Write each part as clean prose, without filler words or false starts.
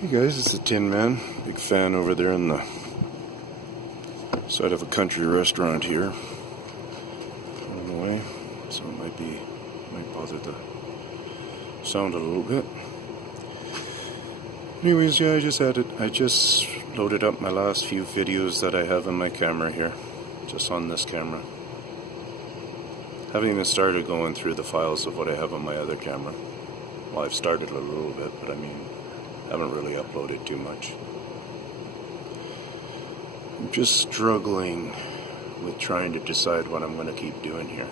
Hey guys, it's the Tin Man. Big fan over there on the side of a country restaurant here. On the way, so it might bother the sound a little bit. Anyways, yeah, I just loaded up my last few videos that I have in my camera here, just on this camera. Haven't even started going through the files of what I have on my other camera. Well, I've started a little bit, but I mean, haven't really uploaded too much. I'm just struggling with trying to decide what I'm going to keep doing here,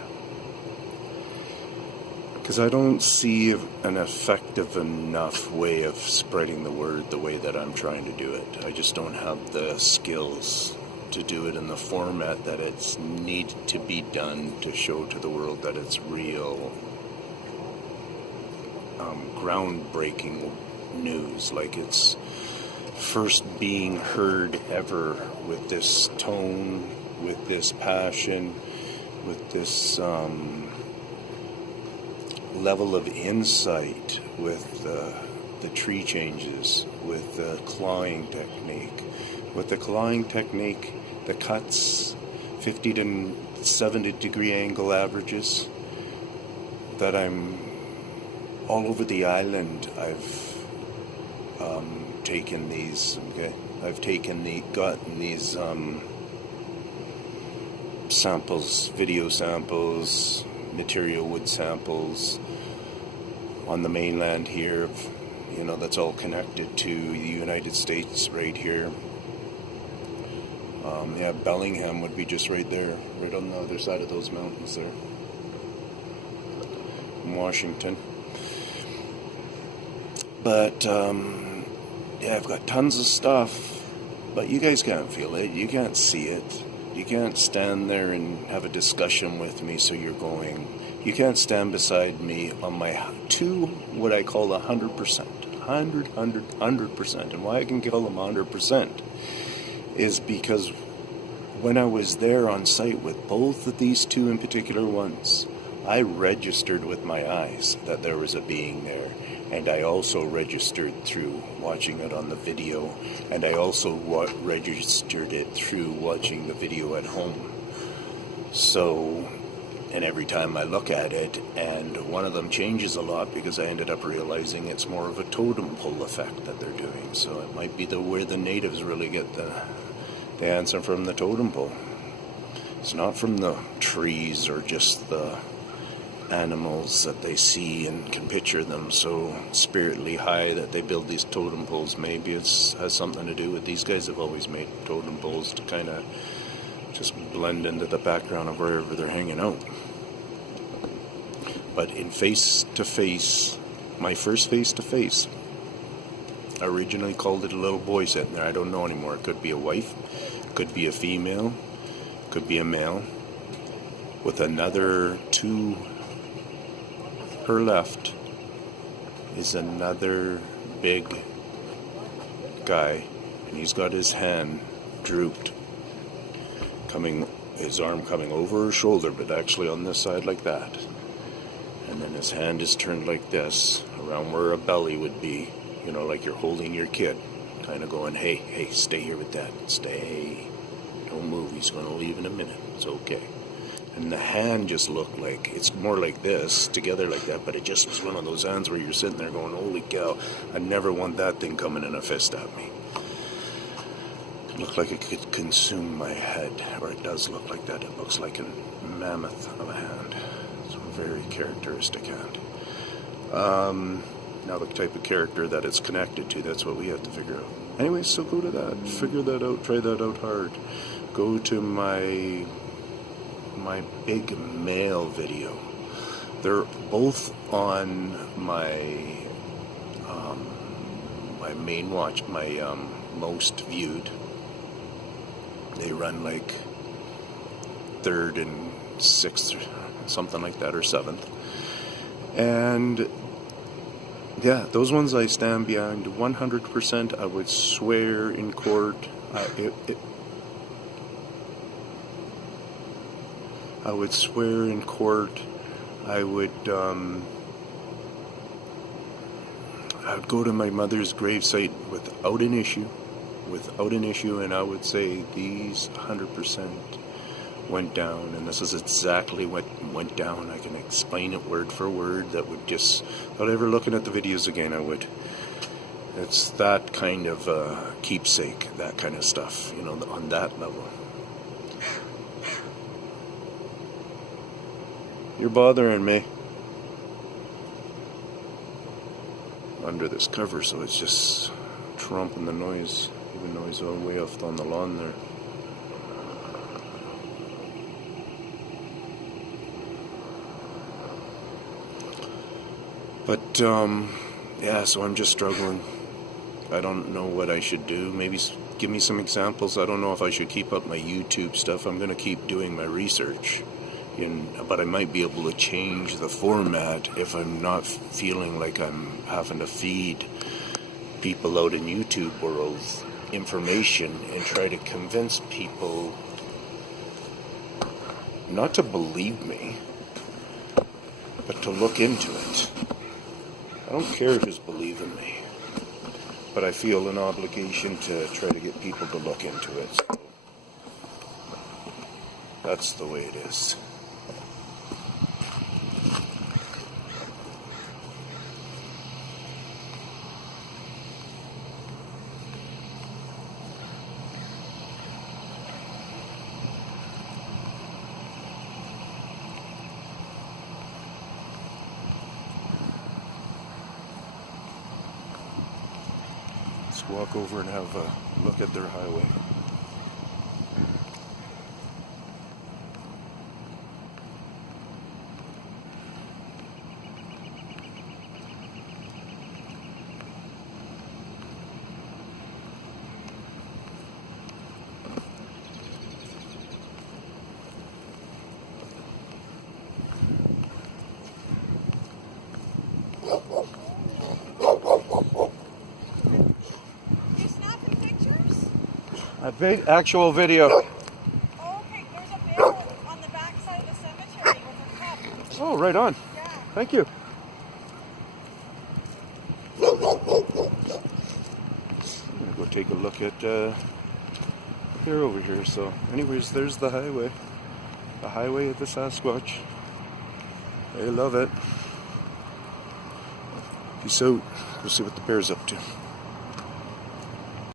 because I don't see an effective enough way of spreading the word the way that I'm trying to do it. I just don't have the skills to do it in the format that it's need to be done to show to the world that it's real, groundbreaking news, like it's first being heard ever, with this tone, with this passion, with this level of insight, with the tree changes, with the clawing technique, the cuts, 50 to 70 degree angle averages, that I'm all over the island. I've taken these, okay? I've gotten these samples, video samples, material wood samples on the mainland here, that's all connected to the United States right here. Yeah, Bellingham would be just right there, right on the other side of those mountains there, in Washington. But yeah, I've got tons of stuff, but you guys can't feel it, you can't see it, you can't stand there and have a discussion with me, so you can't stand beside me on my what I call 100%, 100%, and why I can call them 100% is because when I was there on site with both of these two in particular ones, I registered with my eyes that there was a being there, and I also registered through watching it on the video, and I also registered it through watching the video at home. So, and every time I look at it, and one of them changes a lot, because I ended up realizing it's more of a totem pole effect that they're doing. So it might be where the natives really get the answer from the totem pole. It's not from the trees or just the animals that they see and can picture them so spiritly high that they build these totem poles. Maybe it has something to do with these guys have always made totem poles to kind of just blend into the background of wherever they're hanging out. But in face-to-face, my first face-to-face, I originally called it a little boy sitting there. I don't know anymore. It could be a wife, could be a female, could be a male, with another to her left is another big guy, and he's got his hand drooped, his arm coming over his shoulder, but actually on this side like that. And then his hand is turned like this, around where a belly would be, like you're holding your kid, kind of going, hey, stay here with Dad, stay, don't move, he's going to leave in a minute, it's okay. And the hand just looked like, it's more like this, together like that, but it just was one of those hands where you're sitting there going, holy cow, I never want that thing coming in a fist at me. It looked like it could consume my head, or it does look like that. It looks like a mammoth of a hand. It's a very characteristic hand. Now the type of character that it's connected to, that's what we have to figure out. Anyway, so go to that, figure that out, try that out hard. Go to my big male video. They're both on my my main watch, my most viewed. They run like 3rd and 6th, something like that, or 7th. And yeah, those ones I stand behind 100%. I would swear in court. I would swear in court. I would I'd go to my mother's gravesite without an issue, and I would say these 100% went down, and this is exactly what went down. I can explain it word for word. That would just, without ever looking at the videos again, I would. It's that kind of keepsake, that kind of stuff, you know, on that level. You're bothering me. Under this cover, so it's just trumping the noise, even though he's way off on the lawn there. But yeah, so I'm just struggling. I don't know what I should do. Maybe give me some examples. I don't know if I should keep up my YouTube stuff. I'm going to keep doing my research. But I might be able to change the format if I'm not feeling like I'm having to feed people out in YouTube world information and try to convince people not to believe me, but to look into it. I don't care who's believing me, but I feel an obligation to try to get people to look into it. So that's the way it is. Let's walk over and have a look at their highway. Actual video. Oh, okay. There's a bear on the back side of the cemetery with her cub. Oh, right on. Yeah. Thank you. I'm gonna go take a look at they're over here. So anyways, there's the highway of the Sasquatch. I love it. Peace out. We'll see what the bear's up to.